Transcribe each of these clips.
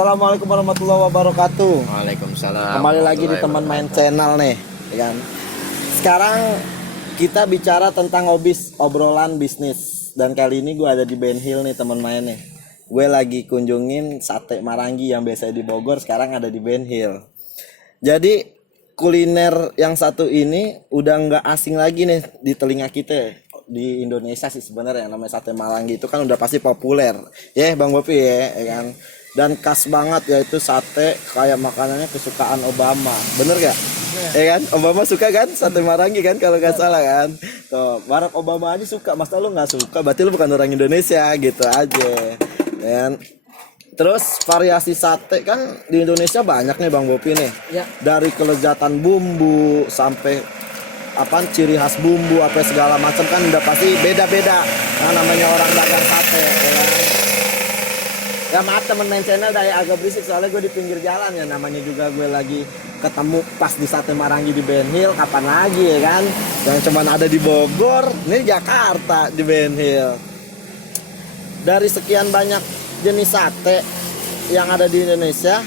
Assalamualaikum warahmatullahi wabarakatuh. Waalaikumsalam. Kembali lagi di teman main channel nih, ya kan. Sekarang kita bicara tentang obrolan bisnis. Dan kali ini gue ada di Ben Hill nih teman main nih. Gue lagi kunjungin sate Marangi yang biasa di Bogor, sekarang ada di Ben Hill. Jadi kuliner yang satu ini udah nggak asing lagi nih di telinga kita. Di Indonesia sih sebenarnya yang namanya sate Marangi itu kan udah pasti populer ya Bang Bopi ya kan, dan khas banget yaitu sate kayak makanannya kesukaan Obama, bener gak? Ya kan, Obama suka kan sate Marangi kan kalau nggak salah kan. Tuh Barack Obama aja suka, masa lu nggak suka? Berarti lu bukan orang Indonesia gitu aja ya kan. Terus variasi sate kan di Indonesia banyak nih Bang Bopi nih ya. Dari kelezatan bumbu sampai ciri khas bumbu apa segala macam kan udah pasti beda-beda. Nah namanya orang dagang sate ya kan. Ya maaf temen main channel dari agak berisik soalnya gue di pinggir jalan ya, namanya juga gue lagi ketemu pas di sate Marangi di Ben Hill, kapan lagi ya kan, yang cuman ada di Bogor, ini Jakarta di Ben Hill. Dari sekian banyak jenis sate yang ada di Indonesia,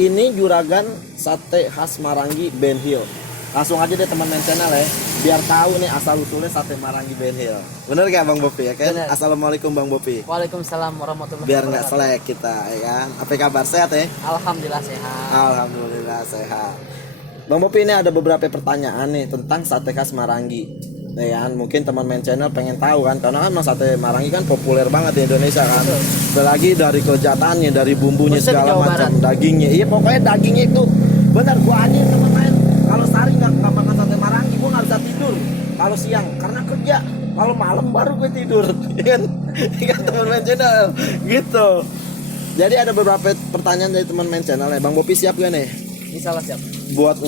ini juragan sate khas Marangi Ben Hill. Langsung aja deh teman main channel ya, biar tahu nih asal usulnya sate Marangi Ben Hill. Bener gak Bang Bopi ya kan? Bener. Assalamualaikum Bang Bopi. Waalaikumsalam warahmatullahi wabarakatuh. Biar nggak selek kita ya kan. Apa kabar, sehat ya? Alhamdulillah sehat. Alhamdulillah sehat. Bang Bopi, ini ada beberapa pertanyaan nih tentang sate khas Marangi. Ya kan, mungkin teman main channel pengen tahu kan, karena kan sate Marangi kan populer banget di Indonesia kan. Apalagi dari kelezatannya, dari bumbunya segala macam, dagingnya. Iya pokoknya dagingnya itu benar, gua aja teman main. Kalau sehari nggak makan sate Marangi, gue nggak bisa tidur. Kalau siang karena kerja, kalau malam baru gue tidur. Kan teman main channel gitu. Jadi ada beberapa pertanyaan dari teman main channel ya. Bang Bopi siap gak nih? Insyaallah siap. Buat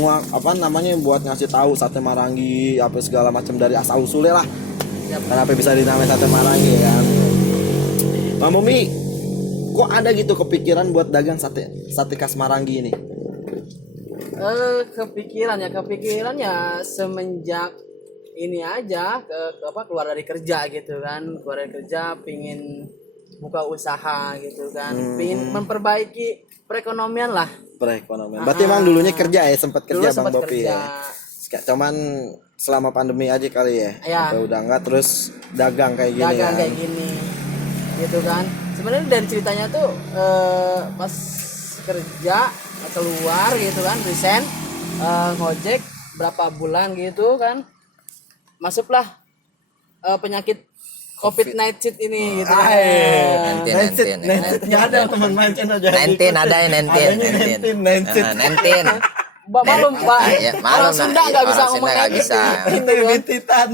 buat ngasih tahu sate Marangi apa segala macam dari asal usulnya lah. Siap. Kenapa bisa dinamai sate Marangi kan? Bang Bopi, kok ada gitu kepikiran buat dagang sate khas Marangi ini? Kepikiran ya semenjak ini aja keluar dari kerja gitu kan, keluar dari kerja pingin buka usaha gitu kan, pingin memperbaiki perekonomian lah. Perekonomian. Berarti emang dulunya kerja ya, sempat kerja Bang Bopi ya. Cuman selama pandemi aja kali ya. Atau udah enggak terus dagang kayak gini. Dagang kayak gini. Gitu kan. Sebenarnya dari ceritanya tuh pas kerja keluar gitu kan, resign, ngojek berapa bulan gitu kan, masuklah penyakit COVID-19 ini gitu. Nggak ada teman main channel jadi. 19 ada ya 19. Malum Pak. Orang Sunda nggak bisa ngomong nggak bisa. Bintitan.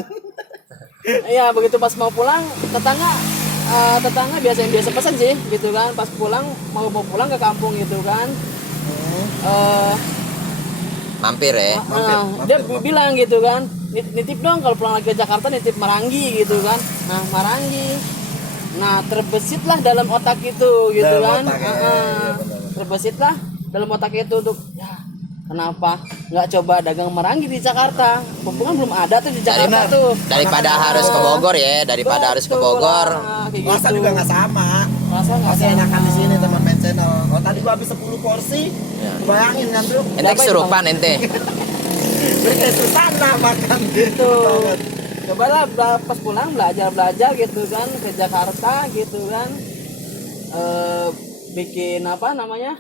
Iya begitu pas mau pulang tetangga biasa pesan sih gitu kan, pas pulang mau pulang ke kampung gitu kan. Mampir ya. Dia bilang gitu kan, nitip dong kalau pulang lagi ke Jakarta, nitip Marangi gitu kan. Nah Marangi, nah terbesitlah dalam otak itu gitu kan. Terbesitlah dalam otak itu untuk ya kenapa nggak coba dagang Marangi di Jakarta? Mumpung belum ada tuh di Jakarta tuh. Daripada harus ke Bogor ya, harus ke Bogor. Rasa juga nggak sama. Rasa enakan di sini teman main channel. Kalau tadi gua habis 10 porsi, bayangin kan tuh. Ente kesurupan ente. Kayak susana makan gitu. Cobalah pas pulang belajar gitu kan ke Jakarta gitu kan. Bikin apa namanya?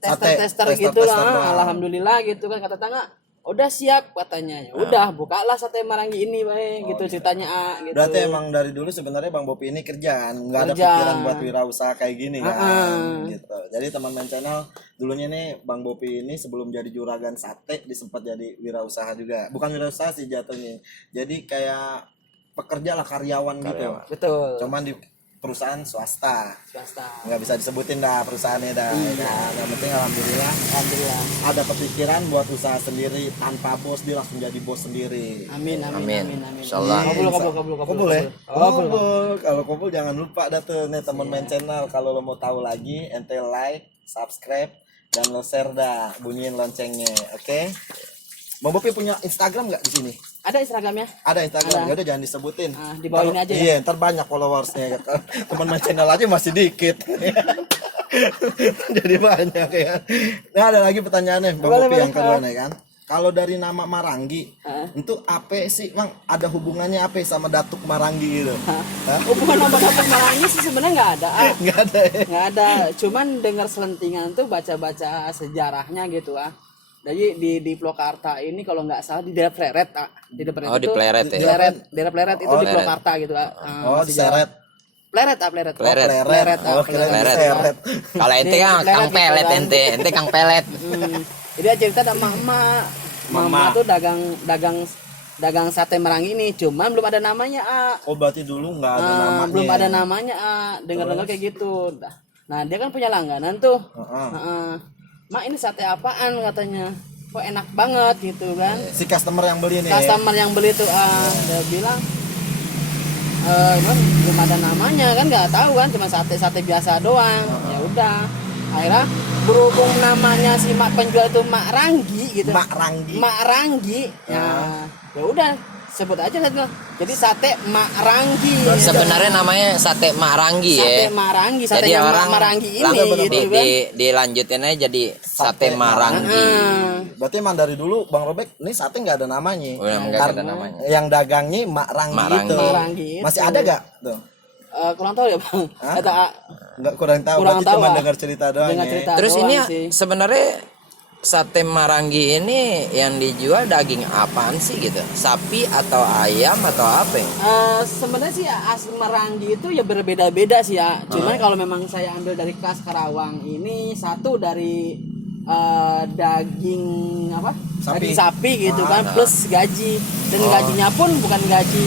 Tester gitu lah. Alhamdulillah gitu kan, kata tetangga udah siap katanya. Ya udah bukalah sate Marangi ini baik gitu ceritanya gitu. Berarti emang dari dulu sebenarnya Bang Bopi ini kerjaan, nggak ada pikiran buat wirausaha kayak gini kan gitu. Jadi teman main channel dulunya nih Bang Bopi ini sebelum jadi juragan sate sempat jadi wirausaha juga. Bukan wirausaha sih jatuhnya. Jadi kayak pekerja lah, karyawan gitu. Betul. Cuman di perusahaan swasta nggak bisa disebutin dah perusahaannya dah. Yang penting alhamdulillah ada kepikiran buat usaha sendiri tanpa bos, dia langsung jadi bos sendiri. Amin. Insyaallah. Kabul ya. Kalau kabul jangan lupa dah tuh nih teman main channel, kalau lo mau tahu lagi ente like, subscribe dan lo share dah, bunyiin loncengnya. Oke? Bang Bopi punya Instagram nggak di sini? Ada Instagramnya? Ada Instagram, ya udah jangan disebutin. Di bawah ini aja. Iya, ntar banyak followersnya. Teman main channel aja masih dikit. Jadi banyak ya. Nah ada lagi pertanyaannya Bang Boleh, Bopi yang boleh. kedua nih kan. Kalau dari nama Maranggi, itu apa sih Bang? Ada hubungannya apa sama Datuk Maranggi gitu? Hah? Hubungan sama Datuk Maranggi sih sebenarnya nggak ada. Nggak ada ya? Nggak ada, cuman dengar selentingan tuh baca-baca sejarahnya gitu Jadi di Plokarta ini kalau nggak salah di daerah Pleret di daerah Pleret Oh, di itu Pleret ya. daerah Pleret itu di Pleret. Plokarta gitu Oh, masih diseret. Pleret Pleret Pleret. Pleret Oh, kira Pleret. diseret. Kalau ente kan Pleret kang gitu pelet kan. ente kang pelet. Jadi dia cerita sama emak Mama tuh dagang sate Maranggi ini, cuman belum ada namanya Oh, berarti dulu nggak ada namanya. belum ada namanya dengar-dengar kayak gitu. Nah dia kan punya langganan tuh. Heeh. Mak ini sate apaan katanya, kok enak banget gitu kan. Si customer yang beli nih. Customer yang beli tuh dia bilang belum ada namanya kan, nggak tahu kan, cuma sate biasa doang. Ya udah akhirnya berhubung namanya si mak penjual itu Mak Ranggi gitu. Mak Ranggi ya udah sebut aja lah. Jadi sate Mak Ranggi. Sebenarnya namanya sate Maranggi Sate ya. Mak Ranggi, Jadi satenya orang Mak Ranggi ini langsung gitu kan. dilanjutin aja jadi sate Maranggi. Berarti emang dari dulu Bang Robek ini sate nggak ada namanya. Oh, emang nggak ada namanya. Yang dagangnya Mak Ranggi Mak itu. Ranggi. Mak Ranggi itu. Masih ada gak tuh? Kurang tahu ya Bang. Hah? Kata Nggak kurang tahu. Kurang Berarti tahu, cuma ah. dengar cerita doang. Dengar ya. cerita. Terus doang ini sih. sebenarnya sate Maranggi ini yang dijual daging apaan sih gitu? Sapi atau ayam atau apa? Sebenarnya sih asli Maranggi itu ya berbeda-beda sih ya. Cuman kalau memang saya ambil dari khas Karawang ini satu dari daging apa? Sapi. Daging sapi gitu kan plus gaji. Dan gajinya pun bukan gaji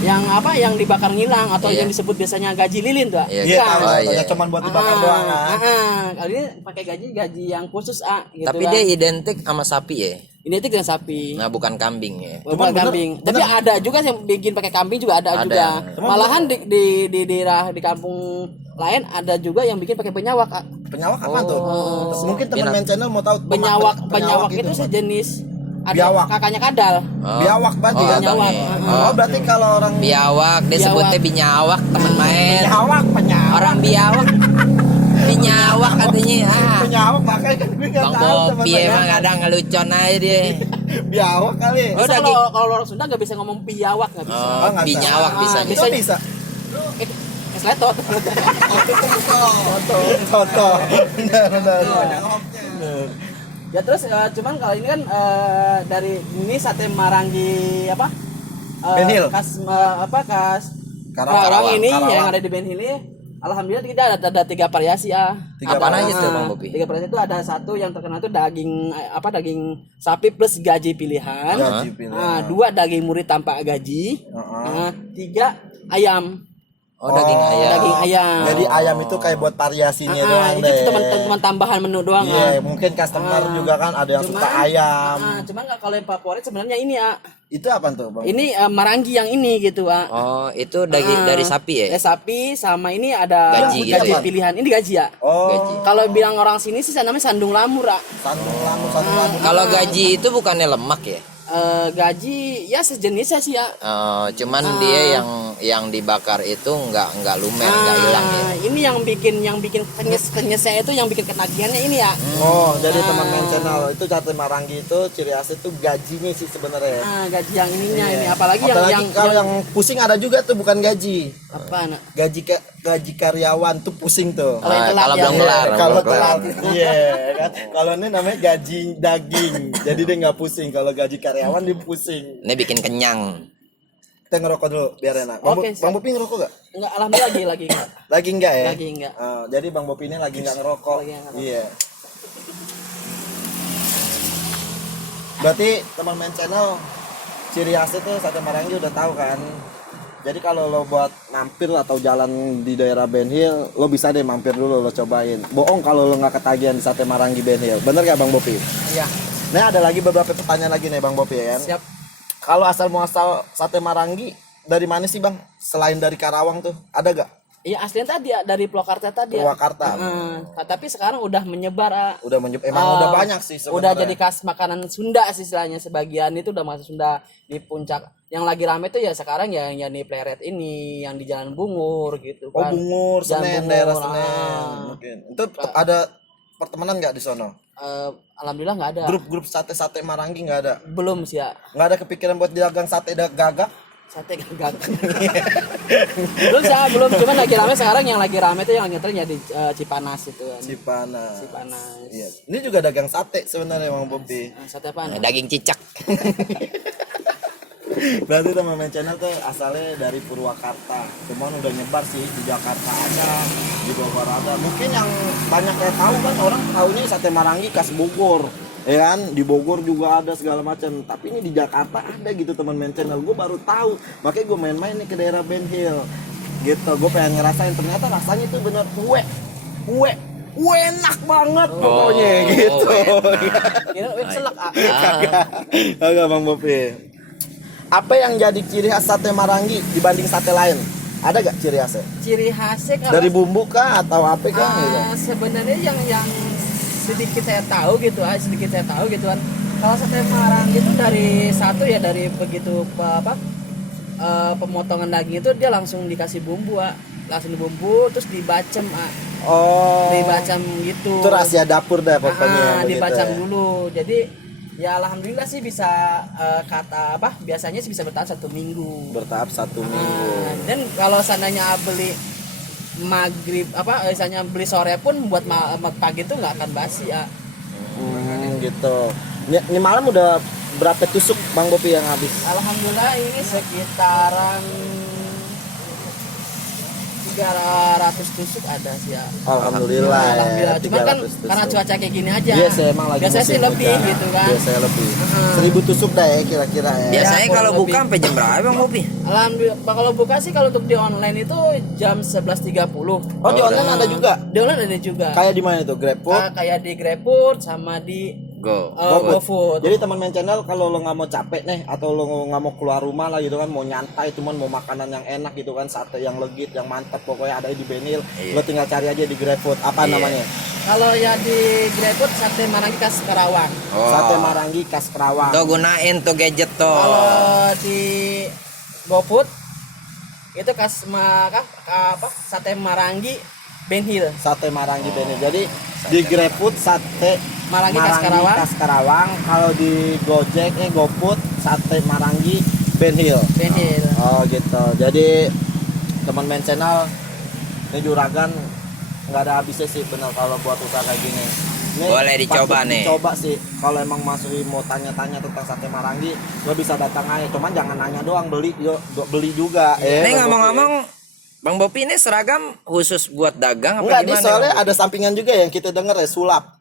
yang apa yang dibakar ngilang atau Iya. yang disebut biasanya gaji lilin tuh. Iya, Iya, Bukan. tahu. Oh, iya. Katanya cuman buat dibakar doang kan. Kali ini pakai gaji yang khusus gitu Tapi kan. dia identik sama sapi ya. Identik dengan sapi. Nah, bukan kambing ya. Bukan bener- kambing. Tapi ada juga yang bikin pakai kambing juga ada Ada. juga. Malahan di daerah di kampung lain ada juga yang bikin pakai penyawak. Penyawak apa tuh? Mungkin teman main channel mau tahu Penyawak itu sejenis ada Biawak. kakaknya kadal. biawak berarti Oh, kan? Penyawak. abangnya. Oh, berarti kalau orang Biawak, dia Biawak. sebutnya binyawak teman main. penyawak. Orang biawak. Binyawak katanya. Penyawak makanya kan gue enggak Bang tahu Bopi emang kadang ngelucon aja dia. biawak kali. Oh, Masa daging. kalau orang Sunda nggak bisa ngomong biawak nggak bisa. Oh, nggak bisa. binyawak bisa. Ah, Bisa bisa. Sletot. Toto. Benar. Ya terus cuman kalau ini kan dari ini sate Maranggi apa? Ben Hill. Khas Karawang. Karawang ini Karawang. yang ada di Ben Hill ini, alhamdulillah kita ada 3 variasi ya. Tiga Apaan variasi. aja tuh Bang Bopi? 3 variasi itu ada satu yang terkenal itu daging daging sapi plus gaji pilihan. Gaji pilihan. Nah, 2 daging murid tanpa gaji. Nah, 3 ayam. Oh, daging ayam. Daging ayam. Jadi ayam itu kayak buat variasinya doang itu deh. teman-teman tambahan menu doang. Iya, mungkin customer juga kan ada yang suka ayam. Cuman kalau yang favorit sebenarnya ini ya. Itu apa tuh, Bang? Ini Maranggi yang ini gitu, Oh, itu daging dari sapi ya? Sapi sama ini ada Gaji gaji gitu ya? pilihan. Ini gaji ya. Oh, Gaji. Kalau bilang orang sini sih namanya sandung lamur, sandung lamu. Kalau gaji itu bukannya lemak ya? gaji ya sejenisnya sih ya. Cuman dia yang dibakar itu nggak lumer, nggak hilang ya. Ini yang bikin kenyesnya itu yang bikin kenagihannya ini ya. Oh, jadi teman main channel itu sate Maranggi itu ciri khasnya itu gajinya sih sebenarnya. Gaji yang ininya ini apalagi yang kalau yang pusing ada juga tuh bukan gaji. apa nak? Gaji karyawan tuh pusing tuh. Kalau yang telat Kalau ya. belum kelar. Kalau belum kelar. telat, iya kan. Kalau ini namanya gaji daging, jadi dia nggak pusing. Kalau gaji karyawan dia pusing. Ini bikin kenyang. Kita ngerokok dulu biar enak. Bang, Oke, Bang Bopi ngerokok gak? Enggak, alhamdulillah lagi enggak. Lagi enggak ya? Lagi enggak. Jadi Bang Bopi ini lagi nggak ngerokok. Lagi nggak ngerokok. Iya. Berarti teman main channel ciri khasnya tuh sate Maranggi udah tahu kan. Jadi kalau lo buat mampir atau jalan di daerah Ben Hill, lo bisa deh mampir dulu lo cobain. Bohong kalau lo nggak ketagihan di sate Maranggi Ben Hill. Bener gak Bang Bopi? Iya. Nah ada lagi beberapa pertanyaan lagi nih Bang Bopi ya kan. Siap. Kalau asal muasal sate Maranggi dari mana sih Bang? Selain dari Karawang tuh ada gak? Iya aslinya tadi ya, dari Purwakarta tadi ya. Purwakarta. Tapi sekarang udah menyebar. Udah emang udah banyak sih sebenarnya. Udah jadi khas makanan Sunda sih istilahnya, sebagian itu udah masuk Sunda. Di puncak yang lagi rame tuh ya sekarang ya yang di Pleret ini, yang di Jalan Bungur gitu Oh, kan. Bungur, Jalan Senen, Bungur, daerah Senen. Mungkin. Itu ada pertemanan nggak di sono? Alhamdulillah nggak ada. Grup-grup sate-sate Marangi nggak ada? Belum sih ya. Nggak ada kepikiran buat dagang sate gagak? Sate gagak. Belum sih, belum. Cuman lagi rame sekarang, yang lagi rame tuh yang ngetren ya di Cipanas itu kan. Cipanas. Cipanas. Iya. Ini juga dagang sate sebenarnya Bang Bobi. Sate apaan? Daging cicak. Berarti teman-teman channel tuh asalnya dari Purwakarta. Cuman udah nyebar sih di Jakarta ada, di Bogor ada. Mungkin yang banyak yang tahu kan, orang taunya sate Marangi khas Bogor. Ya kan, di Bogor juga ada segala macam. Tapi ini di Jakarta ada gitu teman-teman channel. Gue baru tahu. Makanya gue main-main nih ke daerah Ben Hill. Gitu, gue pengen ngerasain, ternyata rasanya itu bener kue enak banget pokoknya gitu. Kira selak Agak Bang Bopi. Apa yang jadi ciri khas sate Marangi dibanding sate lain? Ada gak ciri khasnya? Ciri khasnya kalau Dari bumbu kah atau apa kah? Gitu? sebenarnya yang sedikit saya tahu gitu kan. Kalau sate Marangi itu dari satu ya, dari begitu pemotongan daging itu dia langsung dikasih bumbu, langsung dibumbu terus dibacem, Oh. dibacem gitu. Itu rahasia dapur dah pokoknya. Begitu Dibacem ya. dulu. Jadi ya alhamdulillah sih bisa biasanya sih bisa bertahan 1 minggu. Bertahap 1 minggu. Dan kalau seandainya beli maghrib misalnya beli sore pun buat pagi itu nggak akan basi ya. Gitu. Ini malam udah berapa tusuk Bang Bopi yang habis? Alhamdulillah ini sekitaran 300 tusuk ada sih ya. Alhamdulillah. Alhamdulillah. Ya, Cuma kan 300 tusuk. karena cuaca kayak gini aja. Iya, saya emang lagi biasanya sih musim lebih hujan. gitu kan. Biasanya lebih. 1000 tusuk dah ya kira-kira ya. Biasanya kurang kalau lebih. buka sampai jam berapa Bang Bopi? Alhamdulillah. Kalau buka sih kalau untuk di online itu jam 11.30. Oh, di online ada juga. Di online ada juga. Kayak di mana itu? GrabFood? Kayak di GrabFood sama di Go. GoFood. Jadi teman-teman channel, kalau lo nggak mau capek nih atau lo nggak mau keluar rumah lah gitu kan, mau nyantai cuman mau makanan yang enak gitu kan, sate yang legit, yang mantap pokoknya ada di Ben Hill. Iya. Lo tinggal cari aja di GrabFood. Apa Iya. namanya? Kalau ya di GrabFood sate Marangi khas Karawang. Sate Marangi khas Kerawang. Tuh gunain tuh gadget tuh. Kalau di GoFood itu khas sate Marangi Ben Hill. Sate Marangi Ben Hill. Jadi di GrabFood sate Marangi khas Karawang. khas Karawang. Kalau di Gojek GoFood sate Marangi Ben Hill. Ben Hill. Oh gitu. Jadi teman-teman channel, ini juragan nggak ada habisnya sih bener kalau buat usaha kayak gini. Ini Boleh dicoba patut nih. Dicoba sih. Kalau emang masih mau tanya-tanya tentang sate Marangi, lo bisa datang aja. Cuman jangan nanya doang, beli juga. Nih ngomong-ngomong Bang Bopi ini seragam khusus buat dagang apa Enggak, gimana? dia soalnya Bang ada sampingan juga yang kita denger ya, sulap.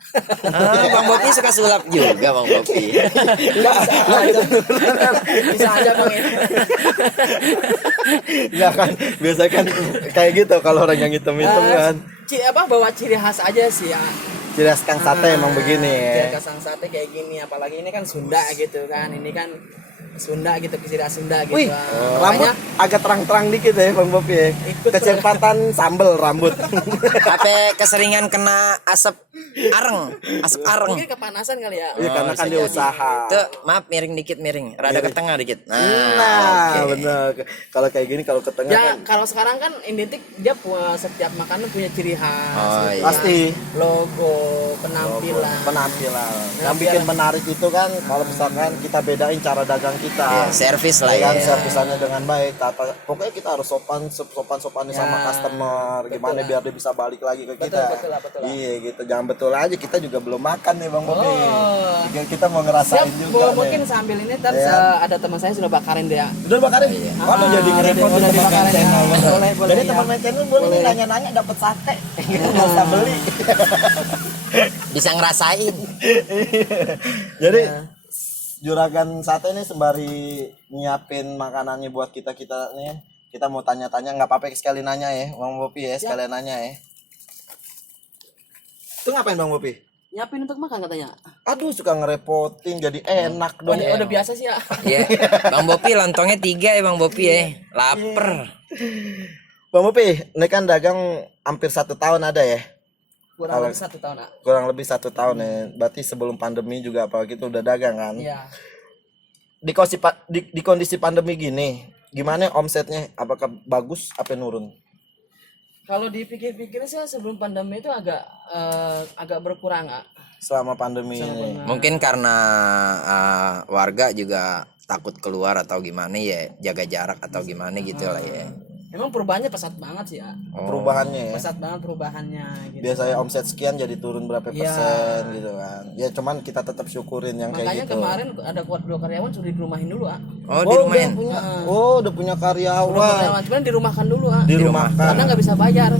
Bang Bopi suka sulap juga Bang Bopi. Enggak itu Bisa aja Bang ya. Enggak kan, biasanya kan kayak gitu kalau orang yang hitam-hitam kan. Bawa ciri khas aja sih ya. Ciri khas Kang Sate emang begini Ciri ya. khas Kang Sate kayak gini, apalagi ini kan Sunda gitu kan. Ini kan Sunda gitu, ciri khas Sunda gitu. Wih, rambut agak terang-terang dikit ya Bang Bopi ya. Ikut Kecepatan sambel rambut. Apa keseringan kena asap areng? Asap areng. mungkin kepanasan kali ya. Iya, karena kan dia usaha. Tuh, maaf miring dikit miring. Rada ke tengah dikit. Nah, oke. bener. Kalau kayak gini kalau ke tengah Ya kan kalau sekarang kan Indetik dia setiap makanan punya ciri khas. Oh, gitu iya. pasti ya. Logo, penampilan. penampilan. Yang Penampilan. bikin menarik itu kan kalau misalkan kita bedain cara dagang kita. Iya, servis lah Ya kan, ya. servisannya dengan baik. Pokoknya kita harus sopan-sopanin sama Ya, customer. Gimana betul biar dia bisa balik lagi ke kita. Betul lah. Iya gitu. Jangan betul aja, kita juga belum makan nih Bang Bobi. Oh. Kita mau ngerasain Siap, juga nih. mungkin sambil ini ntar Iya. ada teman saya sudah bakarin deh ya. Udah bakarin? Waduh, jadi ngerepot udah teman dibakarin ya. channel. Boleh, Jadi ya. teman channel boleh nih nanya-nanya dapat sate. Nggak usah beli. Bisa ngerasain. Jadi Iya. juragan sate ini sembari nyiapin makanannya buat kita nih. Kita mau tanya-tanya, nggak apa-apa sekali nanya ya, Bang Bopi ya, sekalian nanya ya. Itu ngapain Bang Bopi? Nyiapin untuk makan katanya. Aduh, suka ngerepotin, jadi enak dong. Udah biasa sih ya. Iya. Bang Bopi lontongnya 3 ya Bang Bopi ya. Laper. Bang Bopi, ini kan dagang hampir 1 tahun ada ya? Kurang lebih 1 tahun, ah. Kurang lebih 1 tahun ya. Berarti sebelum pandemi juga apalagi itu udah dagang kan? Iya. Di kondisi pandemi gini, gimana omsetnya? Apakah bagus apa nurun? Kalau dipikir-pikir sih sebelum pandemi itu agak berkurang, ah. Selama pandemi ini. Mungkin karena warga juga takut keluar atau gimana ya, jaga jarak atau gimana gitu lah ya. Emang perubahannya pesat banget sih, ah. Perubahannya ya. Pesat banget perubahannya gitu. Biasanya omset sekian jadi turun berapa Iya. persen gitu kan. Ya cuman kita tetap syukurin yang Makanya kayak gitu. kemarin ada 2 karyawan sudah dirumahin dulu, ah. Oh, di rumahin. Udah punya Dua karyawan. karyawan cuman dirumahkan dulu, ah. Dirumahkan. Karena nggak bisa bayar.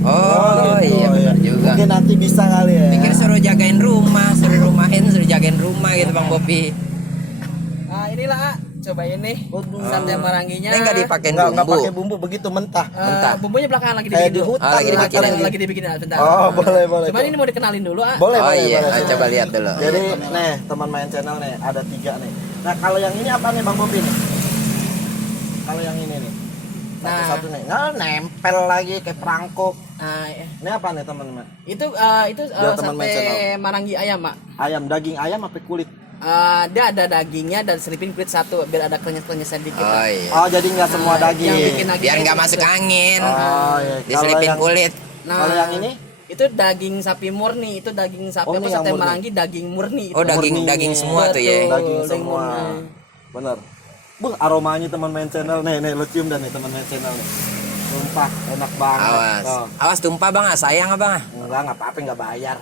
Oh, iya benar juga. Mungkin nanti bisa kali ya. Pikir suruh jagain rumah, suruh rumahin, suruh jagain rumah gitu Bang Bopi. Nah, inilah, ah. Coba ini. Sate maranginya. Ini nggak dipakein Nggak bumbu. pakai bumbu begitu mentah. mentah. Bumbunya belakangan lagi Kayak dibikin di dulu. hutan. lagi dibikinin. Lagi dibikin, ah, bentar. Oh, boleh. Cuman ini mau dikenalin dulu, ah. Boleh, Oh boleh, iya, boleh. coba lihat dulu. Jadi, nih, teman main channel nih, ada 3 nih. Nah, kalau yang ini apa nih Bang Bobi nih? Kalau yang ini nih. Satu-satu nih. Nah, nempel lagi kayak perangkok. Nah, Ini apa nih teman-teman? itu Biar teman main sate channel. marangi ayam, Mak. Ayam, daging ayam apa kulit? Dia ada dagingnya dan selipin kulit satu biar ada krenyes-krenyesnya dikit. Oh iya. Oh, jadi nggak semua Yang daging. bikin daging Biar nggak itu masuk kulit. angin. Oh, iya. Diselipin kulit. Nah, Kalau yang ini? itu daging sapi murni, itu daging sapi Oh, apa ini yang sate murni. marangi daging murni itu. Oh, daging Murni. daging semua tuh ya. Betul. Daging daging semua. murni. Bener. Aromanya teman main channel nih, lu cium dan nih teman main channel nih. Sumpah, enak banget. Awas. Oh. Awas tumpah Bang, sayang Bang. Enggak apa-apa, enggak bayar.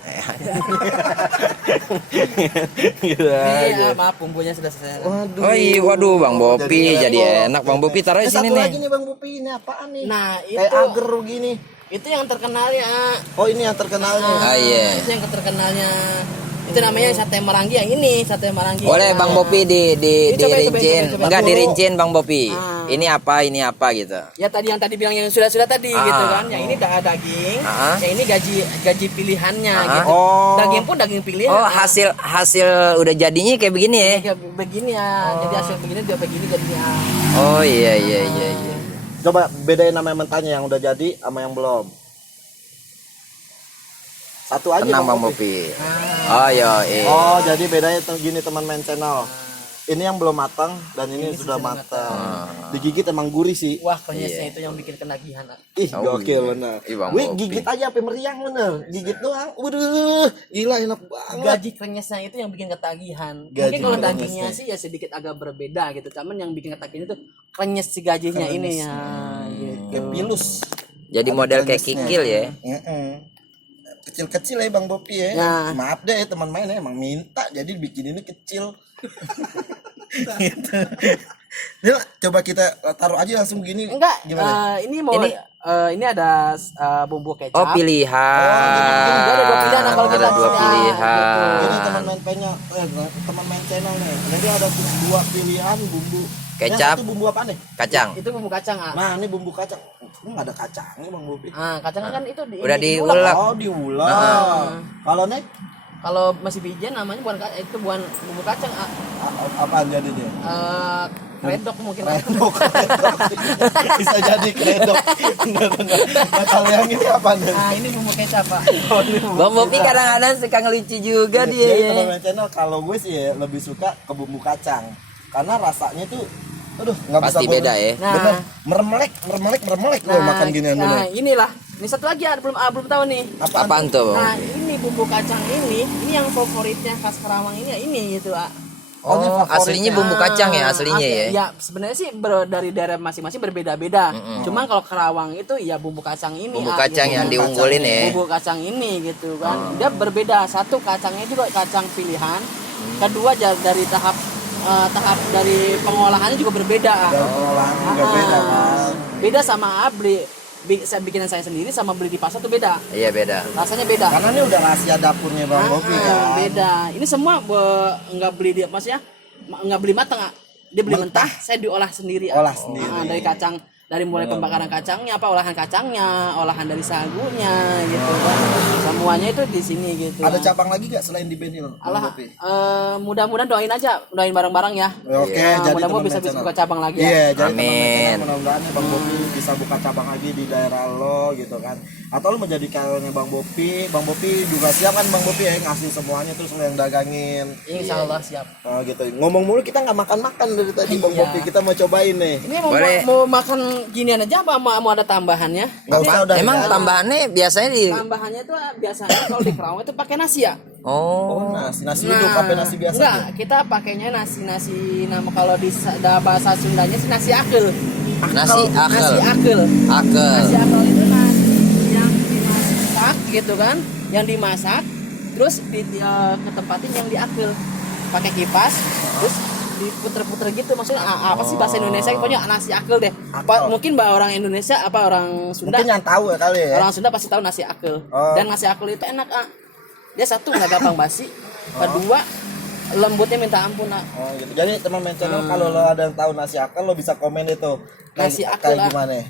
Gitu Ini aja. maaf bumbunya sudah selesai. Waduh. Oh iya, waduh Bang Bopi jadi enak Bang Bopi taruh di sini Satu nih. lagi nih Bang Bopi, ini apaan nih? Nah, Kayak itu agar gini. itu yang terkenal ya. Oh, ini yang terkenalnya. Ah, iya. Itu yang terkenalnya. Itu namanya sate marangi yang ini, sate marangi. Boleh Nah, Bang Bopi Ini coba, dirincin. coba. Enggak dirincin Bang Bopi. Ah. Ini apa gitu. Ya tadi yang tadi bilang yang sudah tadi Ah. gitu kan. Yang ini daging, Ah. yang ini gaji pilihannya Ah. gitu. Oh. Daging pun daging pilihan. Oh, hasil udah jadinya kayak begini ya. Kayak begini ya. Jadi hasil begini dia begini jadinya. Oh iya. Coba bedain nama yang mentahnya yang udah jadi sama yang belum. Satu aja Tenang Bang Bopi. Oh iya. Oh, jadi bedanya tuh gini teman main channel. Ini yang belum matang dan ini sudah matang. Digigit emang gurih sih. Wah, krenyesnya itu yang bikin kenagihan. Ah. Ih, Oh, gokil iya. bener. Ih, Bang Wih, Bopi. gigit aja sampai meriang bener. Gigit doang. Waduh, gila enak banget. Gaji krenyesnya itu yang bikin ketagihan. Gaji Mungkin kalau krenyesnya. dagingnya sih ya sedikit agak berbeda gitu. Cuman yang bikin ketagihan itu krenyes si gajinya ini ya. Gitu. Kayak pilus. Jadi model kayak krenyesnya. kikil ya. Kecil-kecil ya Bang Bopi ya. Ya. Maaf deh ya, teman main ya emang minta jadi bikin ini kecil. Gitu. Ini lah, coba kita taruh aja langsung gini. Enggak, Gimana? ini mau ini ada bumbu kecap. Oh, pilihan. Ada 2 pilihan nah, kalau kita Ada 2 punya, pilihan. Ini teman main teman main channel nih. Jadi ada 2 pilihan bumbu. Yang Kecap. satu bumbu apa nih? Kacang. Itu bumbu kacang, ah. Nah, ini bumbu kacang. Enggak ada kacangnya Bang Bopi. Kacang kan itu Udah ini diulek. Oh, diulek. Kalau nek Kalau masih bijian namanya bukan itu bukan bumbu kacang, ah. apaan jadi dia? Kredok mungkin. Ah. Kredok. Bisa jadi kredok. Bener-bener. Nah, kalau yang ini apa nih? Nah, ini bumbu kecap, Pak. Bang Bopi kadang-kadang suka ngelucu juga dia Jadi ya. teman channel kalau gue sih ya lebih suka ke bumbu kacang. Karena rasanya tuh aduh nggak bisa Pasti beda ya. Bener, meremelek loh makan ginian dulu. Nah, inilah. Ini satu lagi ada belum tahu nih. Apaan tuh? Nah, ini bumbu kacang ini yang favoritnya khas Karawang ini ya ini gitu, ah. Oh, aslinya bumbu kacang ya aslinya ya. Ya sebenarnya sih dari daerah masing-masing berbeda-beda. Cuman kalau Karawang itu ya bumbu kacang ini. Bumbu ah, kacang gitu. yang diunggulin ya. Bumbu kacang ini gitu kan. Dia berbeda. Satu kacangnya juga kacang pilihan. Kedua dari tahap dari pengolahannya juga berbeda. Dari pengolahan juga beda kan. Beda sama bikinan saya sendiri sama beli di pasar tuh beda. Iya beda. Rasanya beda. Karena ini udah rahasia dapurnya Bang Bopi kan. Beda. Ini semua nggak beli nggak beli matang, ah. Dia beli mentah, saya diolah sendiri. Ah. Olah sendiri. Dari kacang dari mulai pembakaran kacangnya, olahan kacangnya, olahan dari sagunya gitu kan. Semuanya itu di sini gitu. Ada cabang lagi gak selain di Ben Hill? Allah, mudah-mudahan doain aja, doain bareng-bareng ya. Oke, Nah, jadi mudah-mudahan bisa teman-teman buka cabang lagi Iya, ya. jadi Amin. teman-teman mudah-mudahan nih Bang Bopi bisa buka cabang lagi di daerah lo gitu kan. Atau lo menjadi karyawannya Bang Bopi. Bang Bopi juga siap kan Bang Bopi ya ngasih semuanya terus lo yang dagangin. Insya Allah siap. Oh gitu. Ngomong mulu kita nggak makan-makan dari tadi Bang Iya. Bopi. Kita mau cobain nih. Ini mau, Boleh. mau makan ginian aja apa mau ada tambahannya? Nggak usah udah. Emang ya. tambahannya biasanya di Tambahannya itu biasanya kalau di Kerawang itu pakai nasi ya. Oh, nasi uduk apa nasi biasa? Enggak, kita pakainya nasi nama kalau di bahasa Sundanya sih nasi akel. nasi Nasi akel. akel. Akel. Nasi akel itu nasi yang dimasak gitu kan, yang dimasak terus ketempatin yang diakel pakai kipas, terus diputer-puter gitu maksudnya apa sih bahasa Indonesia pokoknya nasi akel deh. Mungkin orang Indonesia apa orang Sunda Mungkin yang tahu ya kali ya. orang Sunda pasti tahu nasi akel. Oh. Dan nasi akel itu enak dia satu nggak gampang basi, kedua lembutnya minta ampun Oh gitu. Jadi teman-teman channel kalau lo ada yang tahu nasi akal lo bisa komen itu. Nasi akal kayak gimana?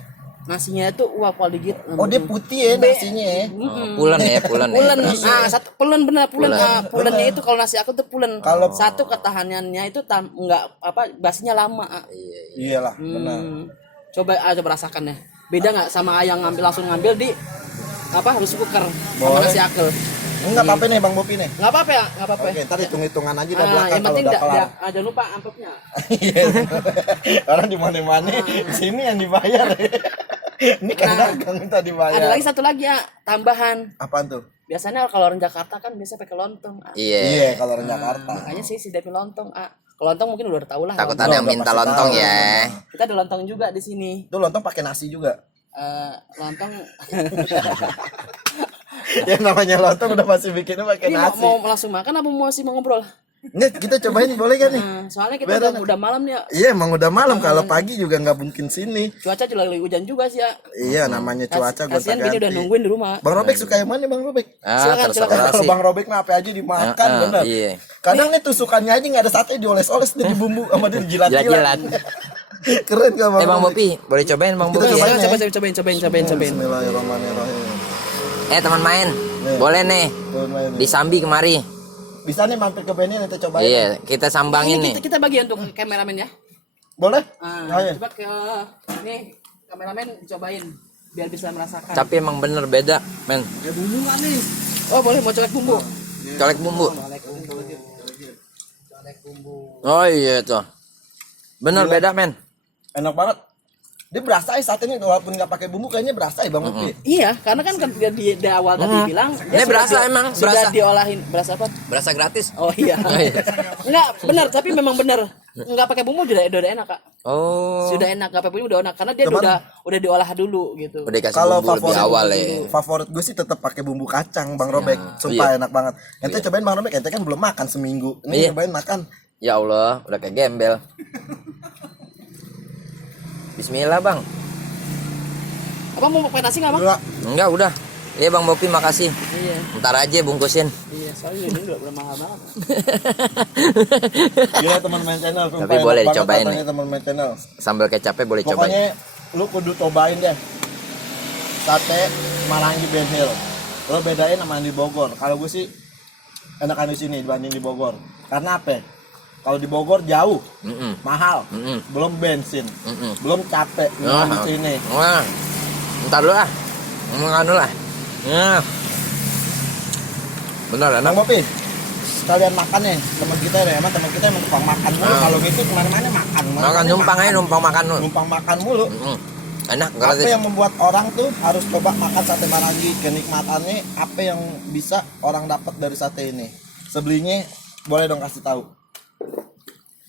nasinya itu wah kualitas. Oh dia putih ya nasinya ya. Pulen ya, pulen. Pulen, Ya. satu pulen bener pulen. Pulennya itu kalau nasi aku tuh pulen. Kalau- Satu ketahanannya itu nggak apa basinya lama. Iyalah, benar. Coba rasakan ya. Beda nggak sama yang langsung ngambil di apa rice cooker sama Boleh. nasi akel. Enggak apa-apa nih Bang Bopi nih. Nggak apa-apa ya, nggak apa-apa. Oke, ntar hitung-hitungan aja dah belakang yang kalau penting udah kelar. jangan lupa amplopnya. Iya. Orang di mana-mana di sini yang dibayar. Ini kan dagang minta dibayar. Ada lagi satu lagi ya tambahan. Apaan tuh? Biasanya kalau orang Jakarta kan biasa pakai lontong. Iya. Iya, kalau orang Jakarta. Makanya sih Depi lontong. Lontong mungkin udah tahu lah. Takut Lontong, ada yang udah minta pasti lontong tahu. ya. Kita ada lontong juga di sini. Itu lontong pakai nasi juga. Lontong. Yang namanya lontong udah pasti bikinnya pakai Ini nasi. mau langsung makan apa mau masih mau ngobrol? Nih, kita cobain boleh kan nih? Soalnya kita Biar udah malam nih ya. Iya, emang udah malam. Kalau pagi juga nggak mungkin sini. Cuaca juga lagi hujan juga sih ya. Iya, namanya cuaca gonta Kasihan gini udah ganti. nungguin di rumah. Bang Robek suka yang mana Bang Robek? Silakan, Terserah Kalau sih. Bang Robek mah apa aja dimakan, bener. Iya. Kadang nih tusukannya aja nggak ada sate dioles-oles dia di bumbu sama dia dijilat-jilat. Jilat-jilat. Keren gak Bang? Bang Bopi, boleh cobain Bang Kita Bopi cobain ya? ya. Cobain. Bismillahirrahmanirrahim. Teman main. Boleh nih. Tuh, main. Disambi kemari. Bisa nih mampir ke Benny nanti cobain. Iya, kita sambangin Ini nih. kita bagi untuk kameramen ya. Boleh? Ayo. Coba ke nih kameramen cobain biar bisa merasakan. Tapi emang bener beda, men. Ya bumbu nggak nih? Oh boleh mau colek bumbu. Colek bumbu. Colek bumbu. Oh iya tuh. Bener beda, men. Enak banget. Dia berasa ya saat ini walaupun nggak pakai bumbu kayaknya berasa ya Bang Bopi. Iya, karena kan di awal tadi bilang Ini berasa emang, sudah berasa. diolahin berasa apa? Berasa gratis. Oh iya. Enggak, benar, tapi memang benar. Enggak pakai bumbu udah enak, Kak. Oh. Sudah enak, enggak pakai bumbu udah enak karena dia Cuman- udah diolah dulu gitu. Udah dikasih Kalau bumbu lebih awal ya. Favorit gue sih tetap pakai bumbu kacang Bang Robek. Sumpah enak banget. Ente cobain Bang Robek, ente kan belum makan seminggu. Ini Iya. cobain makan. Ya Allah, udah kayak gembel. Bismillah, Bang. Apa mau pakai nasi enggak, Bang? Enggak. Enggak, udah. Iya, Bang Bopi, makasih. Iya. Ntar aja bungkusin. Iya, soalnya ini udah mahal banget. Gila teman main channel. sumpah Tapi enak boleh banget dicobain rasanya nih. teman main channel. Sambal kecapnya boleh cobain. Pokoknya lu kudu cobain deh. Sate Marangi Ben Hill. Lo bedain sama yang di Bogor. Kalau gue sih enakan di sini dibanding di Bogor. Karena apa? Kalau di Bogor jauh, mahal, belum bensin, belum capek, belum di sini. Wah. Ntar dulu ah. Ngomong anu lah. Ya. Bener enak. Bang Bopi, sekalian makan nih teman kita ya. Emang teman kita emang tukang makan mulu. Kalau gitu kemana-mana makan. Makan numpang aja, numpang makan lu. Numpang makan mulu. Enak, Apa gratis. yang membuat orang tuh harus coba makan sate Marangi? Kenikmatannya apa yang bisa orang dapat dari sate ini? Sebelinya boleh dong kasih tahu.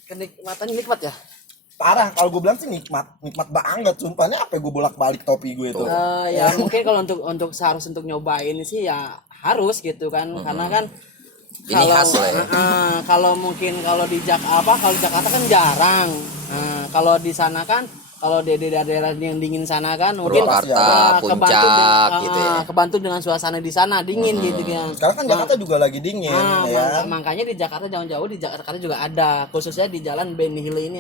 Kenikmatan nikmat ya. Parah, kalau gue bilang sih nikmat banget. Sumpahnya apa gue bolak-balik topi gue itu. Ya mungkin kalau untuk harus untuk nyobain sih ya harus gitu kan karena kan Ini khas lah ya. kalau mungkin kalau di Jakarta kan jarang. Kalau di sana kan kalau di daerah yang dingin sana kan mungkin Purwakarta, Puncak gitu ya. kebantu dengan suasana di sana dingin gitu kan. Sekarang kan Jakarta juga lagi dingin ya. Makanya di Jakarta jauh-jauh di Jakarta juga ada, khususnya di jalan Ben Hill ini.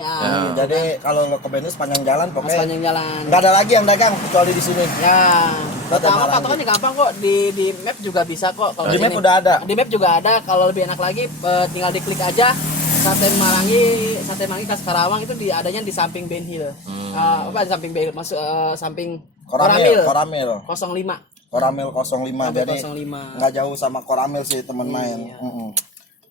Jadi kalau lo ke Bandung sepanjang jalan pokoknya Sepanjang jalan. nggak ada lagi yang dagang kecuali di sini. Ya, Sate pertama Marangi. patokannya gampang kok, di map juga bisa kok. Kalau Di map sini. udah ada. Di map juga ada. Kalau lebih enak lagi tinggal diklik aja Sate Marangi Khas Karawang itu adanya di samping Ben Hill. Apa di samping Ben Hill? Masuk samping Koramil. 05. Koramil 05. Jadi 05. nggak jauh sama Koramil sih temen main.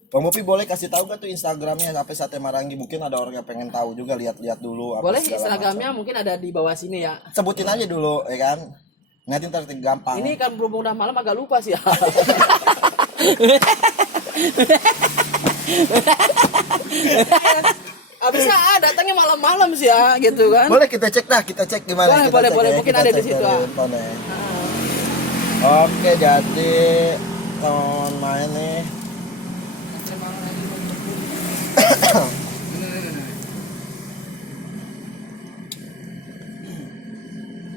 Bang Bopi boleh kasih tahu gak tuh Instagramnya apa Sate Marangi? Mungkin ada orang yang pengen tahu juga, lihat-lihat dulu. Apa Boleh segala Instagramnya macam. mungkin ada di bawah sini ya. Sebutin aja dulu, ya kan? Nanti ntar gampang. Ini kan berhubung udah malam agak lupa sih. Bisa datangnya malam-malam sih ya gitu kan. Boleh kita cek gimana? Kita Boleh, cek boleh. ya, Mungkin kita ada di cek situ, dari handphone ya. Oke, jadi teman main nih.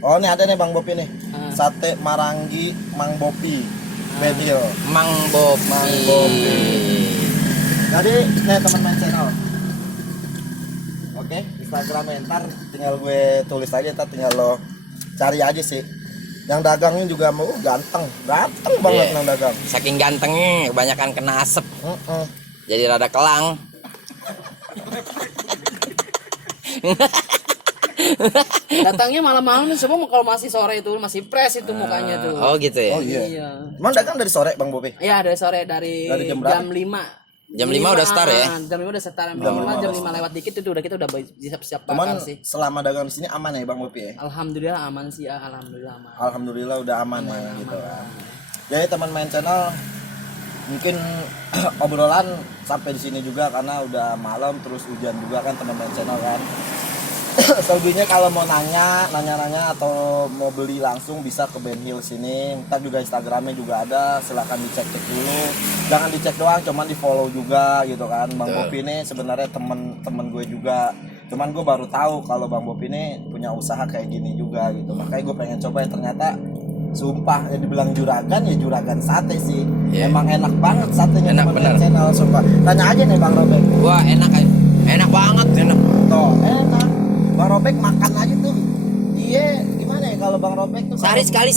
Oh, ini ada nih Bang Bopi nih. Sate Marangi Mang Bopi. Bedil. Mang Bopi. Mang Bopi. Jadi, nih teman main channel. Oke, Instagramnya ntar tinggal gue tulis aja, ntar tinggal lo cari aja sih. Yang dagangnya juga mau ganteng banget yang dagang. Saking gantengnya kebanyakan kena asap. Jadi rada kelang. Datangnya malam-malam semua kalau masih sore itu masih fresh itu mukanya tuh. Oh gitu ya. Oh iya. Iya. Emang dagang dari sore Bang Bopi? Iya, dari sore dari Dari jam berapa? jam 5. Jam 5 udah start ya? Jam 5 udah start. Jam 5 lewat dikit itu kita udah siap-siap Cuman bakar sih. selama dagang di sini aman ya Bang Bopi ya? Alhamdulillah aman sih ya, alhamdulillah aman. Alhamdulillah udah aman ya gitu kan. Jadi teman main channel mungkin obrolan sampai di sini juga karena udah malam terus hujan juga kan teman main channel kan. Selebihnya kalau mau nanya atau mau beli langsung bisa ke Ben Hill sini. Ntar juga Instagramnya juga ada, silahkan dicek dulu. Jangan dicek doang, cuman di follow juga gitu kan. Bang Bopi ini sebenarnya temen gue juga. Cuman gue baru tahu kalau Bang Bopi ini punya usaha kayak gini juga gitu. Makanya gue pengen coba ternyata sumpah ya dibilang juragan ya juragan sate sih. Yeah. Emang enak banget satenya Enak, teman bener. channel sumpah. Tanya aja nih Bang Robek. Wah enak banget enak. Tuh, enak. Bang Robek makan aja tuh. Iya, gimana ya kalau Bang Robek tuh Sehari sekali.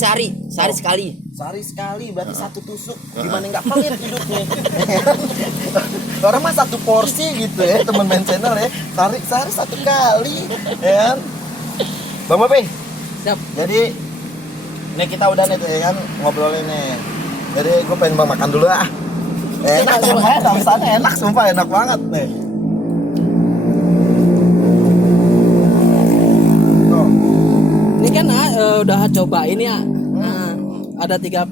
sehari sekali berarti satu tusuk. Gimana nggak pelit hidupnya. Orang mah satu porsi gitu ya, teman main channel ya. Sehari satu kali, ya kan? Bang Bopi. Siap. Jadi ini kita udah nih tuh ya kan ngobrolin nih. Jadi gue pengen Bang makan dulu ah. Enak sumpah, rasanya enak sumpah, enak banget nih. Tuh. Ini kan udah cobain ya. Nah, ada tiga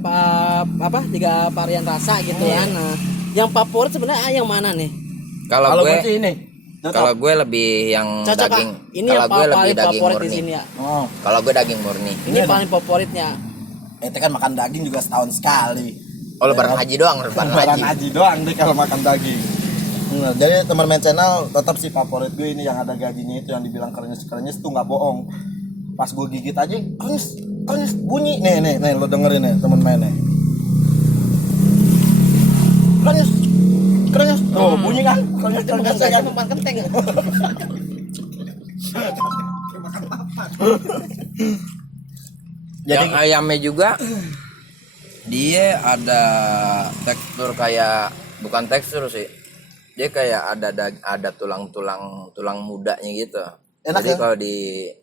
varian rasa gitu kan. Nah, yang favorit sebenarnya yang mana nih? Kalau Kalau gue gue sih ini. kalau gue lebih yang Cocok daging. Kak. Ini Kalau yang gue lebih paling daging favorit di murni. sini ya. Oh, Kalau gue daging murni. Ini paling favoritnya. itu kan makan daging juga setahun sekali. Oh lebaran haji doang, lebaran Lebaran haji. haji doang deh kalau makan daging. Jadi teman main channel tetap sih favorit gue ini yang ada gajinya itu yang dibilang krenyes tuh nggak bohong. Pas gue gigit aja krenyes bunyi nih lo dengerin nih teman mainnya. Krenyes tuh bunyi kan krenyes kan. Mempan kenteng. Jadi Yang ayamnya juga dia ada tekstur kayak bukan tekstur sih. Dia kayak ada tulang mudanya gitu. Enak Jadi ya?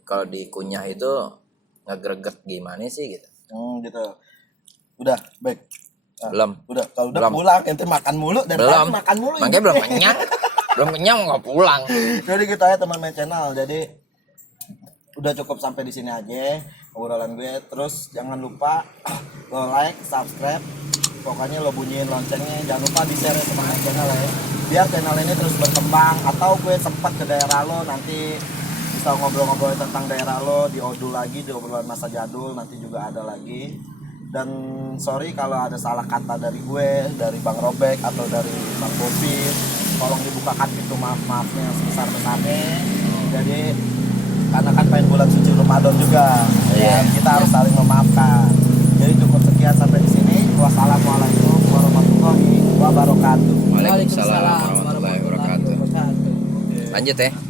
kalau dikunyah itu ngegreget gimana sih gitu. gitu. Udah baik. Nah, Belum. Udah kalau udah Belum. pulang ente makan mulu dan Belum. tadi makan mulu. Makanya belum kenyang. Belum kenyang nggak pulang. Jadi gitu aja teman main channel. Jadi udah cukup sampai di sini aja obrolan gue. Terus jangan lupa lo like, subscribe, pokoknya lo bunyiin loncengnya. Jangan lupa di share teman main channel ya. Biar channel ini terus berkembang. Atau gue sempat ke daerah lo nanti bisa ngobrol-ngobrol tentang daerah lo di Odul lagi, di obrolan masa jadul nanti juga ada lagi. Dan sorry kalau ada salah kata dari gue, dari Bang Robek atau dari Bang Bopi, tolong dibukakan pintu maafnya sebesar-besarnya. Jadi karena kan pengen bulan suci Ramadan juga. Iya. Dan kita harus saling memaafkan. Jadi cukup sekian sampai di sini. Wassalamualaikum warahmatullahi wabarakatuh. Waalaikumsalam warahmatullahi wabarakatuh. Lanjut ya.